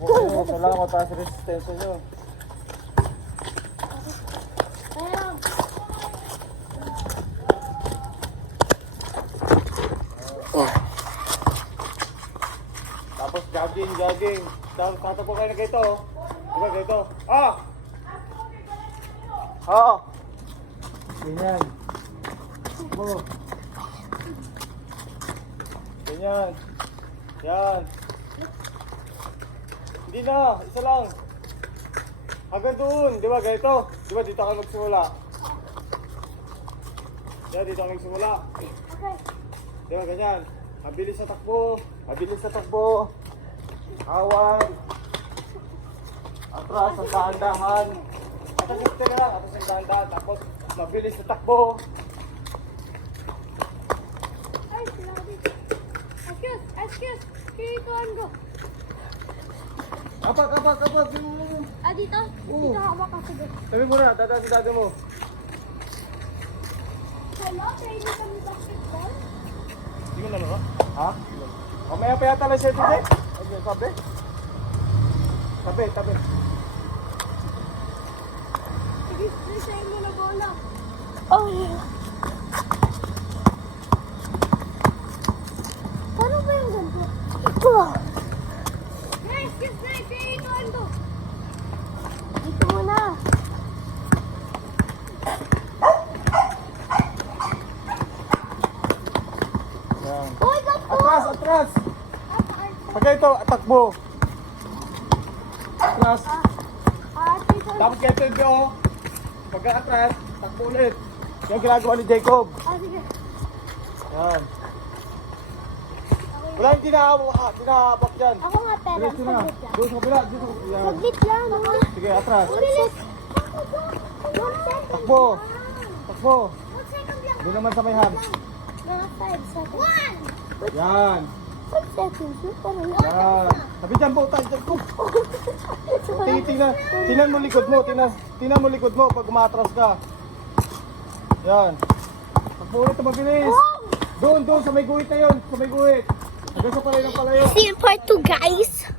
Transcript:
Takbo kayo. Kailangan mataas resistensya nyo. Ayun. Tapos jogging. Tatakbo kayo na ganito. Diba ganito? Ah! Oo. Ganyan. Takbo. Ganyan. Yan. Hindi na, isa lang. Hanggang doon, di ba ganito? Di ba dito ako magsimula? Yan, dito ako magsimula. Okay. Di ba ganyan? Mabilis sa takbo. Mabilis sa takbo. Awan. Atras, ang dahan-dahan. Atras na lang, atras ang dahan-dahan. Tapos, mabilis sa takbo. Ay, sinabi. Excuse. Kituan ko. Apak. Ah, dito? Oo. Dito hawak ako dito. Sabi mo na, dadaan si dada mo. Hello, pwede kami basketball? Hindi mo nalaro? Ha? Mamaya pa yata lang siya dito eh. Okay, sabi. Tabi. Sige, resign mo na bola. Oh, yeah. Paano ba yung ganito? Ito. Excuse me, kituan ko. Dito muna. Yan. Uy, ganito! Atras! Pagka ito, takbo. Atras. Dito. Tapos ganito yung biyo. Pagka atras, takbo ulit. Yung ginagawa ni Jacob. Sige. Yan. Wala yung tinahabak dyan. Ako nga, pero Diretso na. saglit lang. Doon sa kabila. Yan. Saglit lang. Sige, atras. Bilis. 1 second. Takbo. Takbo. 1 second lang. Doon naman sa may hands. Mga 5 seconds. 1! Yan. 5 seconds. Yan. Sabi dyan po, dyan po. Tingnan mo likod mo. Tingnan mo likod mo pag umatras ka. Yan. Takbo ulit, mabilis. Doon, sa may guhit na yun. Sa may guhit. Hanggang sa palayo ng palayo. See you in part 2, guys.